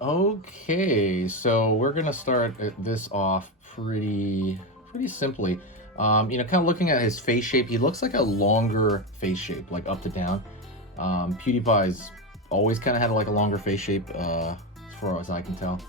Okay, so we're gonna start this off pretty simply. Kind of looking at his face shape, he looks like a longer face shape, like up to down. PewDiePie's always kind of had like a longer face shape, as far as I can tell.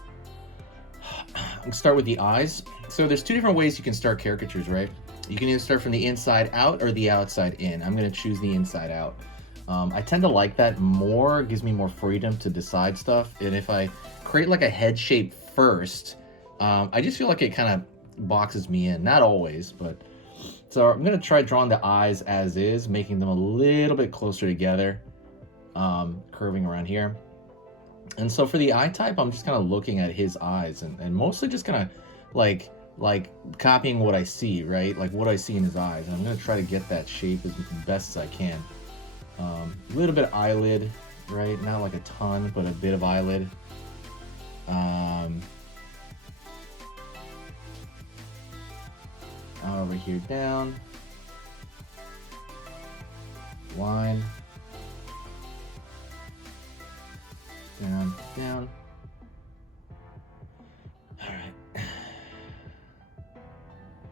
I'm gonna start with the eyes. So there's two different ways you can start caricatures, right? You can either start from the inside out or the outside in. I'm gonna choose the inside out. I tend to like that more. It gives me more freedom to decide stuff. And if I create like a head shape first, I just feel like it kind of boxes me in. Not always, but so I'm gonna try drawing the eyes as is, making them a little bit closer together, curving around here. And so for the eye type, I'm just kind of looking at his eyes and mostly just kind of like copying what I see, right? Like what I see in his eyes. And I'm gonna try to get that shape as best as I can. A little bit of eyelid, right? Not like a ton, but a bit of eyelid. Over here down. Line. Down, down. All right.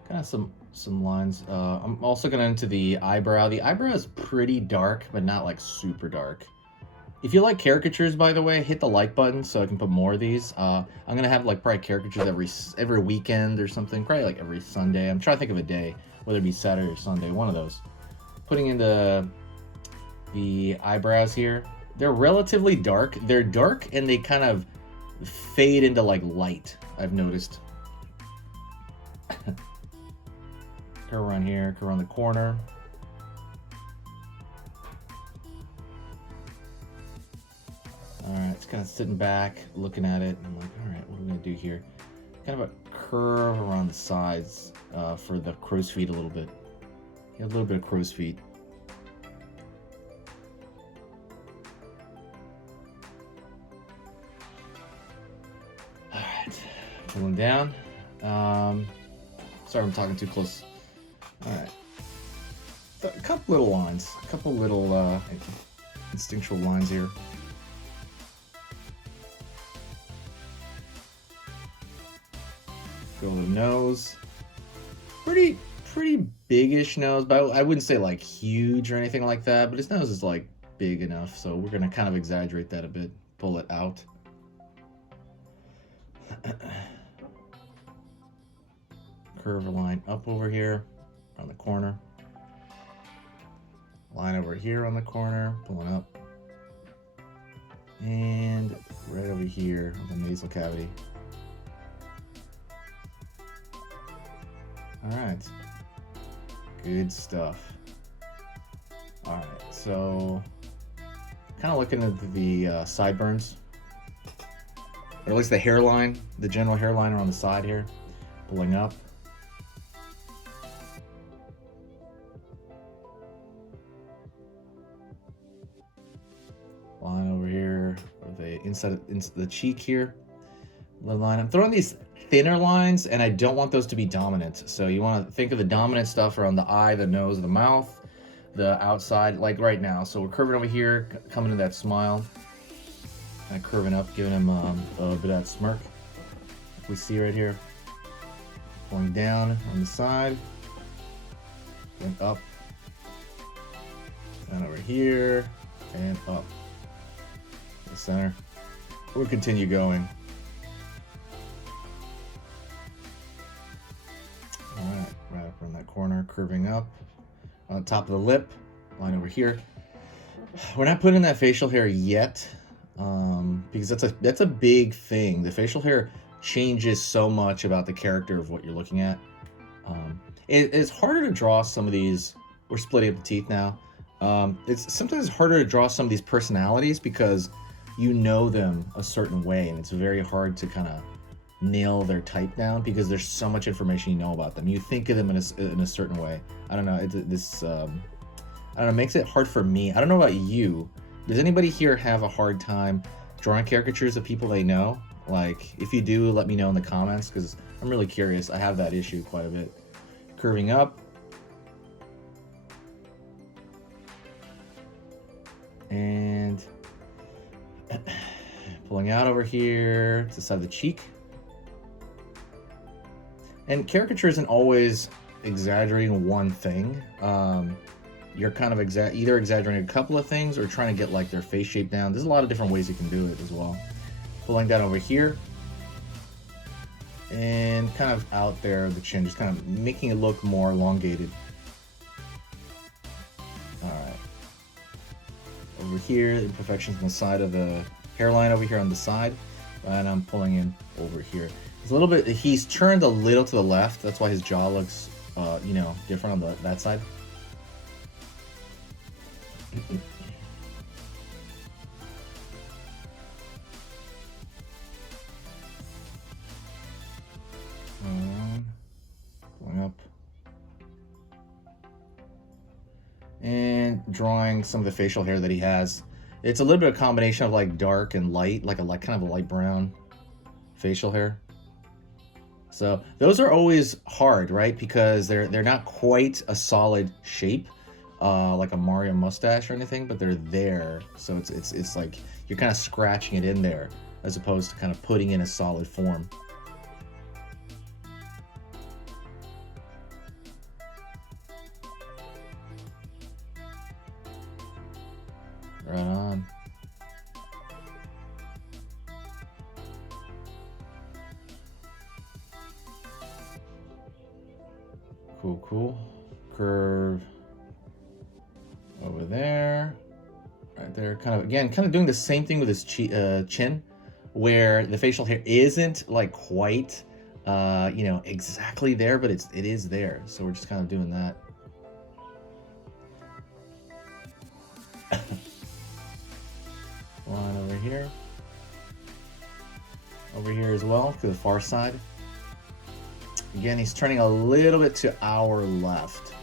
Got some lines. I'm also gonna into the eyebrow. The eyebrow is pretty dark, but not like super dark. If you like caricatures, by the way, hit the like button so I can put more of these. I'm gonna have like probably caricatures every weekend or something, probably like every Sunday. I'm trying to think of a day, whether it be Saturday or Sunday, one of those. Putting in the eyebrows here. They're relatively dark. They're dark and they kind of fade into like light, I've noticed. Curve around here, curve around the corner. All right, it's kind of sitting back, looking at it. I'm like, all right, what are we gonna do here? Kind of a curve around the sides for the crow's feet a little bit. A little bit of crow's feet. All right, pulling down. Sorry, I'm talking too close. All right, so a couple little lines, a couple little instinctual lines here. Go with the nose. Pretty biggish nose, but I wouldn't say like huge or anything like that, but his nose is like big enough, so we're gonna kind of exaggerate that a bit, pull it out. Curve a line up over here on the corner. Line over here on the corner, pulling up. And right over here on the nasal cavity. All right, good stuff. All right, so kind of looking at the sideburns, or at least the hairline, the general hairline on the side here, pulling up. Line over here, or the inside the cheek here, the line. I'm throwing these thinner lines, and I don't want those to be dominant. So you want to think of the dominant stuff around the eye, the nose, the mouth, the outside, like right now. So we're curving over here, coming to that smile, kind of curving up, giving him a bit of that smirk. Like we see right here, going down on the side, and up, and over here, and up. The center. We'll continue going. All right, right up in that corner, curving up on top of the lip, line over here. We're not putting that facial hair yet, because that's a big thing. The facial hair changes so much about the character of what you're looking at. It's harder to draw some of these. We're splitting up the teeth now. It's sometimes harder to draw some of these personalities because you know them a certain way, and it's very hard to kind of nail their type down because there's so much information you know about them. You think of them in a certain way. I don't know. I don't know. It makes it hard for me. I don't know about you. Does anybody here have a hard time drawing caricatures of people they know? Like, if you do, let me know in the comments because I'm really curious. I have that issue quite a bit. Curving up. going out over here to the side of the cheek. And caricature isn't always exaggerating one thing. You're kind of either exaggerating a couple of things or trying to get like their face shape down. There's a lot of different ways you can do it as well. Pulling down over here. And kind of out there, the chin, just kind of making it look more elongated. Alright. Over here, the imperfections on the side of the hairline over here on the side. And I'm pulling in over here. It's a little bit, he's turned a little to the left. That's why his jaw looks, you know, different on that side. Going up. And drawing some of the facial hair that he has. It's a little bit of a combination of like dark and light, like kind of a light brown facial hair. So those are always hard, right? Because they're not quite a solid shape, like a Mario mustache or anything, but they're there. So it's like you're kind of scratching it in there as opposed to kind of putting in a solid form. Right on. Cool. Curve over there, right there. Kind of doing the same thing with his chin, where the facial hair isn't like quite, you know, exactly there, but it is there. So we're just kind of doing that. Line over here. Over here as well, to the far side. Again, he's turning a little bit to our left,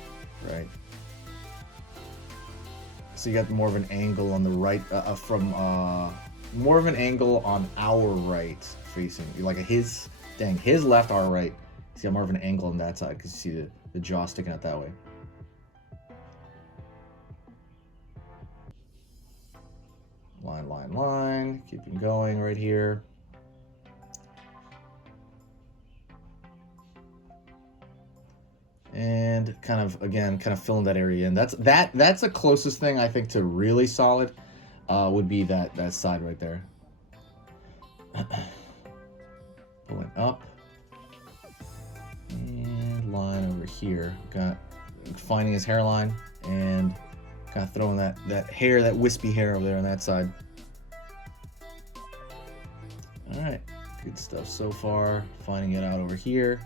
right? So you got more of an angle on the right, more of an angle on our right facing. Like his left, our right. So you got more of an angle on that side because you see the jaw sticking out that way. Line, keeping going right here. And kind of filling that area in. That's the closest thing I think to really solid, would be that side right there. Pulling up. And line over here. Finding his hairline and kind of throwing that hair, that wispy hair over there on that side. All right, good stuff so far. Finding it out over here.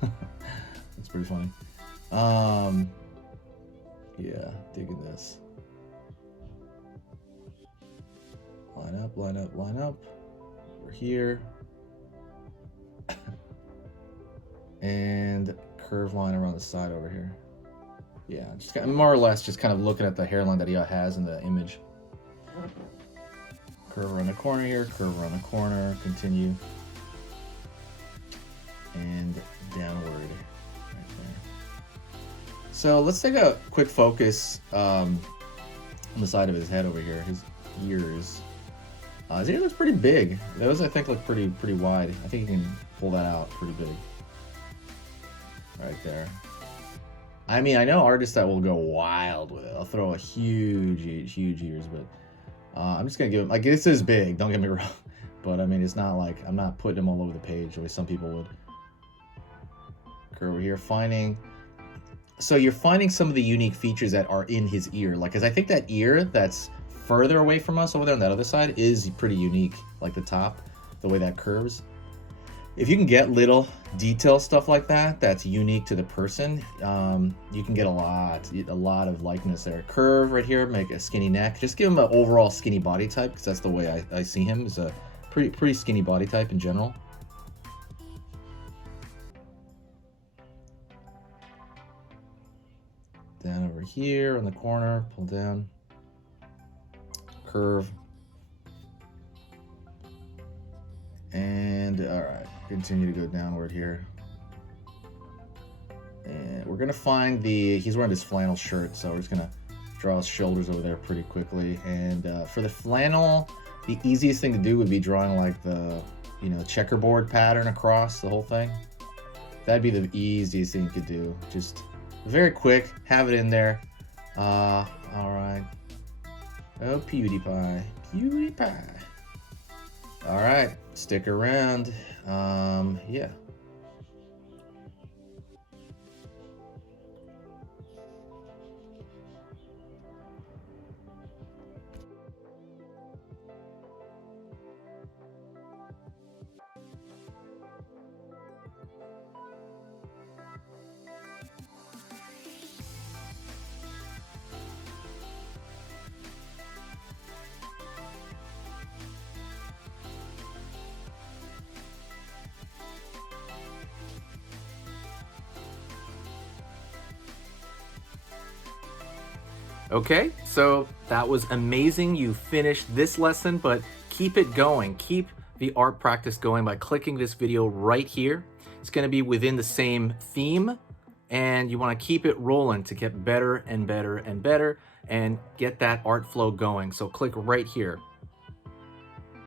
That's pretty funny. Yeah, digging this. Line up. Over here. And curve line around the side over here. Yeah, just more or less just kind of looking at the hairline that he has in the image. Curve around the corner here, curve around the corner, continue. And downward right there. So let's take a quick focus on the side of his head over here, his ears. His ear looks pretty big. Those I think look pretty wide. I think you can pull that out pretty big. Right there. I mean, I know artists that will go wild with it. I'll throw a huge ears, but I'm just gonna give him, like, this is big, don't get me wrong, but I mean, it's not like I'm not putting him all over the page the way some people would. Curve over here, so you're finding some of the unique features that are in his ear, like, because I think that ear that's further away from us over there on that other side is pretty unique, like the top, the way that curves. If you can get little detail stuff like that, that's unique to the person, you can get a lot of likeness there. Curve right here, make a skinny neck. Just give him an overall skinny body type, because that's the way I see him, is a pretty skinny body type in general. Down over here on the corner, pull down. Curve. And all right, continue to go downward here. And we're gonna find he's wearing this flannel shirt, so we're just gonna Draw his shoulders over there pretty quickly. And for the flannel, the easiest thing to do would be drawing like the, you know, checkerboard pattern across the whole thing. That'd be the easiest thing you could do. Just very quick, have it in there. All right. Oh, PewDiePie. PewDiePie. All right, stick around. Yeah. Okay, so that was amazing. You finished this lesson, but keep it going. Keep the art practice going by clicking this video right here. It's going to be within the same theme, and you want to keep it rolling to get better and better and better and get that art flow going. So click right here.